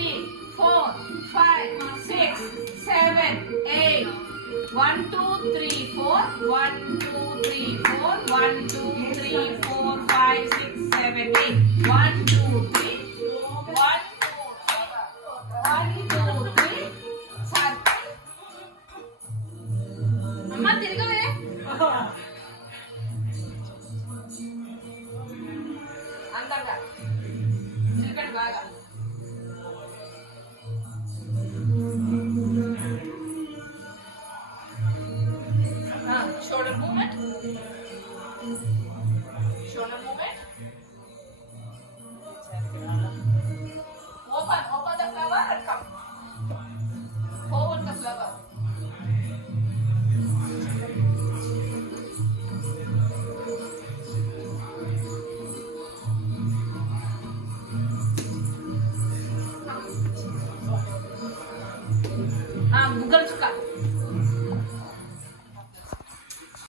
three, four, five, six, seven, eight. 1, 2, 3, 4. 1, 2, 3, 4. 1, 2, 3, 4, 5, 6, 7, 8. 1, 2, 3. 1, 2, 3. అమ్మ తిరగవే. అందంగా తిరగండి బాగా. Shoulder movement. Shoulder movement. Open the flower and come. Forward the flower. Bugal chuka.